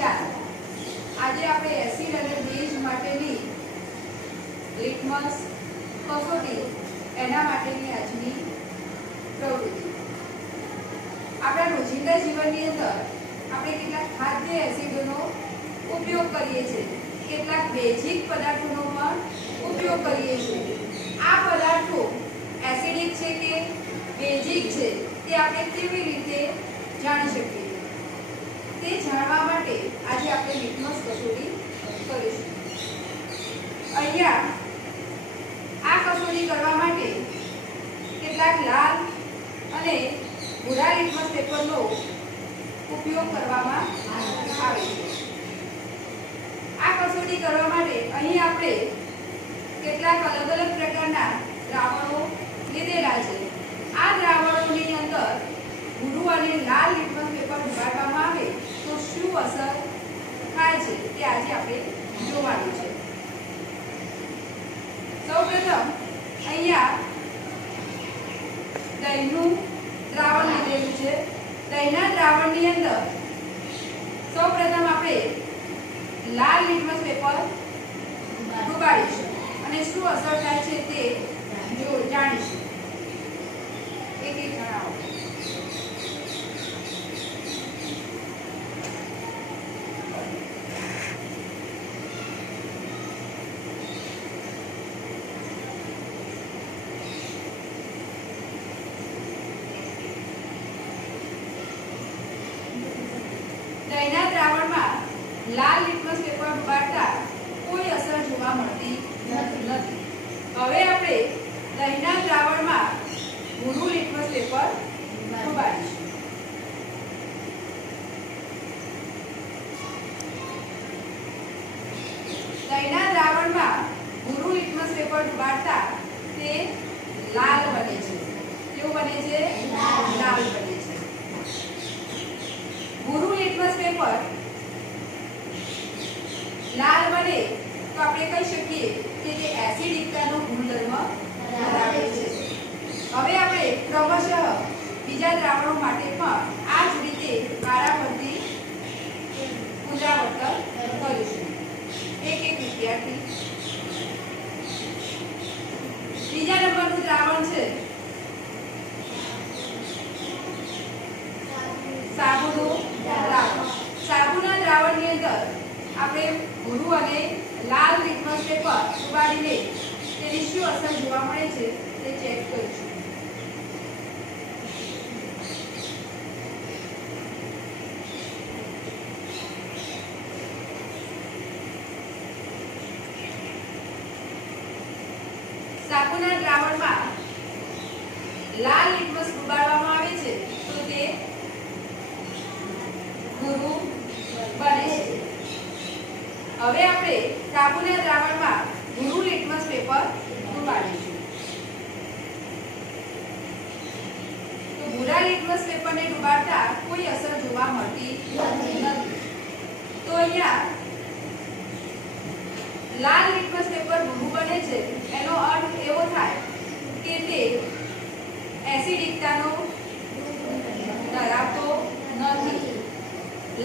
ચાલો આજે આપણે એસિડ અને બેઝ માટેની લિટમસ કસોટી એના માટેની આજની પ્રવૃત્તિ આપણા રોજિંદા જીવનની અંદર આપણે કેટલાક ખાદ્ય એસિડોનો ઉપયોગ કરીએ છીએ, કેટલાક બેઝિક પદાર્થોનો પણ ઉપયોગ કરીએ છીએ। આ પદાર્થો એસિડિક છે કે બેઝિક છે તે આપણે કેવી રીતે જાણી શકીએ તે જાણવા માટે આજે આપણે લિટમસ કસોટી કરીશું। અહીંયા આ કસોટી કરવા માટે કેટલાક લાલ અને ભૂરા લિટમસ પેપરનો ઉપયોગ કરવામાં આવે છે। આ કસોટી કરવા માટે અહીં આપણે કેટલાક અલગ અલગ પ્રકારના દ્રાવણો લીધેલા છે। આ દ્રાવણોની અંદર ભૂરું અને લાલ લિટમસ પેપર ઉગાડવામાં આવે તો શું અસર થાય છે તે આજે આપણે જોવાનું છે। સૌપ્રથમ અહીંયા દહીંનું દ્રાવણ લીધેલું છે। દહીંના દ્રાવણની અંદર સૌપ્રથમ આપણે લાલ લિટમસ પેપર ડુબાડીશું અને શું અસર થાય છે તે જાણીશું। એક એક જણાવો। દહીંના દ્રાવણમાં લાલ લિટમસ પેપર ડુબાડતા કોઈ અસર જોવા મળતી નથી। હવે આપણે દહીંના દ્રાવણમાં ભૂરું લિટમસ પેપર ડુબાડીશું। દહીંના દ્રાવણમાં ભૂરું લિટમસ પેપર ડુબાડતા તે લાલ બને છે। કેવું બને છે? લાલ બને છે। ભૂરું લિટમસ પેપર લાલ બને તો આપણે કહી શકીએ કે તે એસિડિકતાનો ગુણધર્મ ધરાવે છે। હવે આપણે ક્રમશઃ બીજા દ્રાવણો માટે પણ આ જ રીતે વારાફરતી પુનરાવર્તન કરીશું। એક એક વિદ્યાર્થી। બીજા નંબરનું દ્રાવણ છે સાબુનું દ્રાવણ। સાબુના દ્રાવણની અંદર આપણે ભૂરું અને લાલ લિટમસ પેપર ઉગાડીને તેની શું અસર જોવા મળે છે તે ચેક કરીશું। સાબુના દ્રાવણમાં લાલ લિટમસ ડુબાડવામાં આવે છે તો તે ભૂરું બને છે। હવે આપણે સાબુના દ્રાવણમાં ભૂરું લિટમસ પેપર ડુબાડીશું તો ભૂરા લિટમસ પેપરને ડુબાડતા કોઈ અસર જોવા મળતી નથી। તો અહીંયા લાલ લિટમસ પેપર ભૂરું બને છે એનો અર્થ એવો થાય કે તે એસિડિકતાનો ધરાવતો નથી।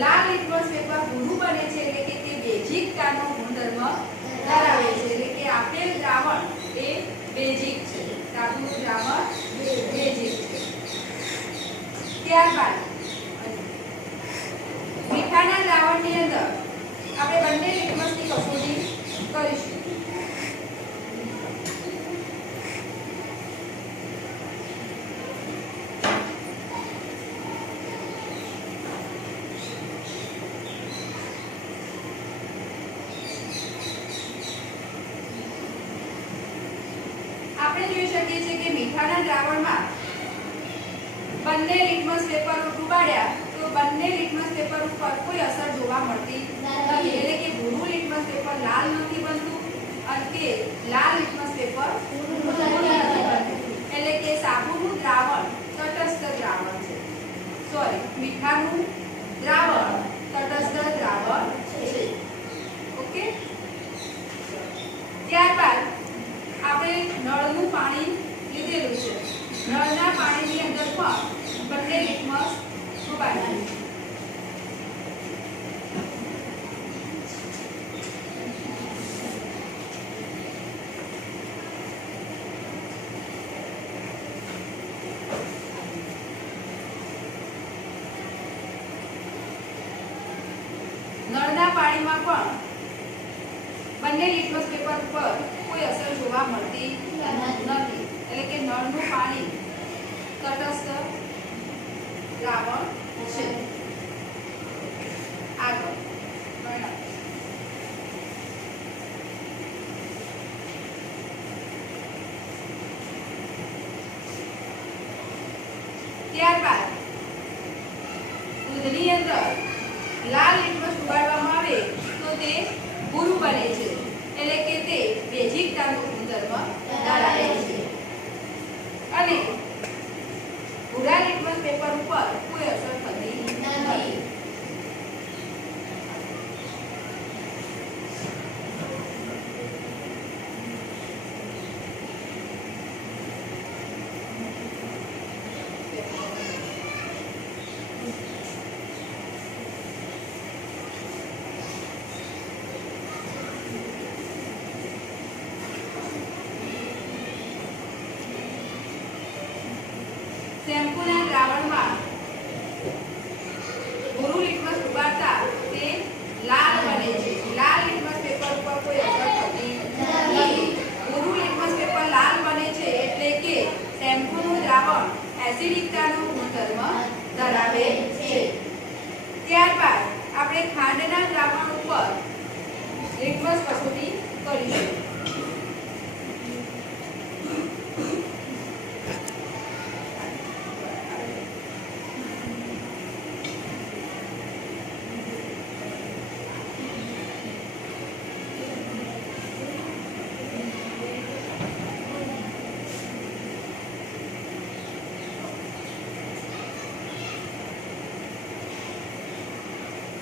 લાલ લિટમસ પેપર ભૂરું બને છે એટલે કે તે બેઝિકતાનો ગુણધર્મ ધરાવે છે, એટલે કે આપેલ દ્રાવણ એ બેઝિક છે। સાબુનું દ્રાવણ બેઝિક છે। ત્યારબાદ મીઠાના દ્રાવણની અંદર આપણે બંને લિટમસની કસોટી કરીશું। આપણે જોઈ શકીએ છીએ કે મીઠાના દ્રાવણમાં બંને લિટમસ પેપર ડુબાડ્યા તો બંને લિટમસ પેપર ઉપર કોઈ અસર જોવા મળતી નથી, એટલે કે ભૂરું લિટમસ પેપર લાલ નથી બનતું અને કે લાલ લિટમસ પેપર ભૂરું નથી બનતું, એટલે કે સાબુનું દ્રાવણ તટસ્થ દ્રાવણ છે। સોરી, મીઠાનું દ્રાવણ તટસ્થ દ્રાવણ છે। ઓકે। ત્યારબાદ આપણે નળનું પાણી લીધેલું છે। નળના પાણીની અંદર પણ બંને લિટમસ ડુબાડીશું। પાણીમાં પણ બંને લિટમસ પેપર ઉપર કોઈ અસર જોવા મળતી નથી. એટલે કે નળનું પાણી તટસ્થ દ્રાવણ છે. આગળ ત્યારબાદ દૂધની અંદર લાલ લિટમસ ઉગાડવામાં આવે તો તે ભૂરું બને છે. એટલે કે તે બેઝિકતાનો ગુણધર્મ ધરાવે છે અને ભૂરા લિટમસ પેપર ઉપર કોઈ અસર થતી નથી. શેમ્પૂના દ્રાવણમાં ભૂરું લિટમસ ઉગાડતા તે લાલ બને છે. લાલ લિટમસ પેપર ઉપર કોઈ અસર થતી નથી. ભૂરું લિટમસ પેપર લાલ બને છે એટલે કે શેમ્પૂનું દ્રાવણ એસિડિકતાનો ગુણધર્મ ધરાવે છે. ત્યારબાદ આપણે ખાંડના દ્રાવણ ઉપર લિટમસ કસોટી કરીશું.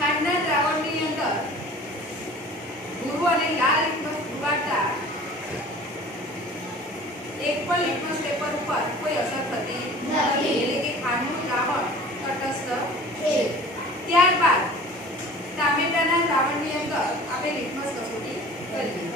ખાંડના દ્રાવણની અંદર ભૂરું અને લાલ લિટમસ ઉગાડતા એક પણ લિટમસ પેપર ઉપર કોઈ અસર થતી નથી. એટલે કે ખાંડનું દ્રાવણ તટસ્થ છે. ત્યારબાદ ટામેટાના દ્રાવણની અંદર આપણે લિટમસ કસોટી કરીએ.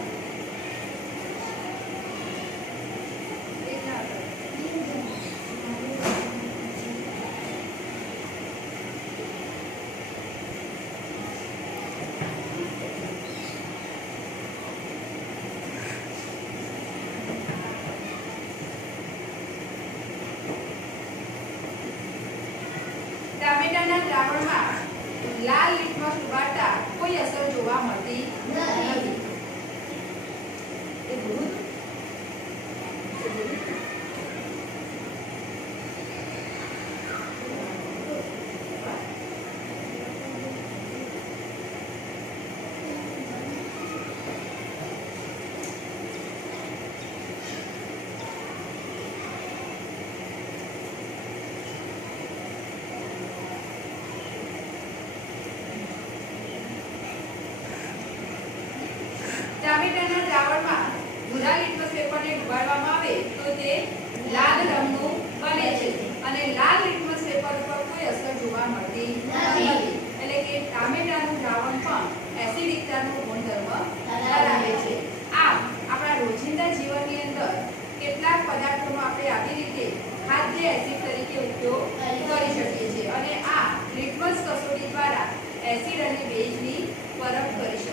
ટામેટાના દ્રાવણમાં લાલ લિટમસ ઉગાડતા કોઈ અસર જોવા મળતી નથી. ટામેટાના દ્રાવણમાં ભૂરા લિટમસ પેપરને ડુબાડવામાં આવે તો તે લાલ રંગનું બને છે અને લાલ લિટમસ પેપર ઉપર કોઈ અસર જોવા મળતી નથી. એટલે કે ટામેટાનું દ્રાવણ પણ એસિડિકતાનો ગુણધર્મ ધરાવે છે. આમ આપણા રોજિંદા જીવનની અંદર કેટલાક પદાર્થોનો આપણે આવી રીતે ખાદ્ય એસિડ તરીકે ઉપયોગ કરી શકીએ છીએ અને આ લિટમસ કસોટી દ્વારા એસિડ અને બેઝની પરખ કરી શકીએ.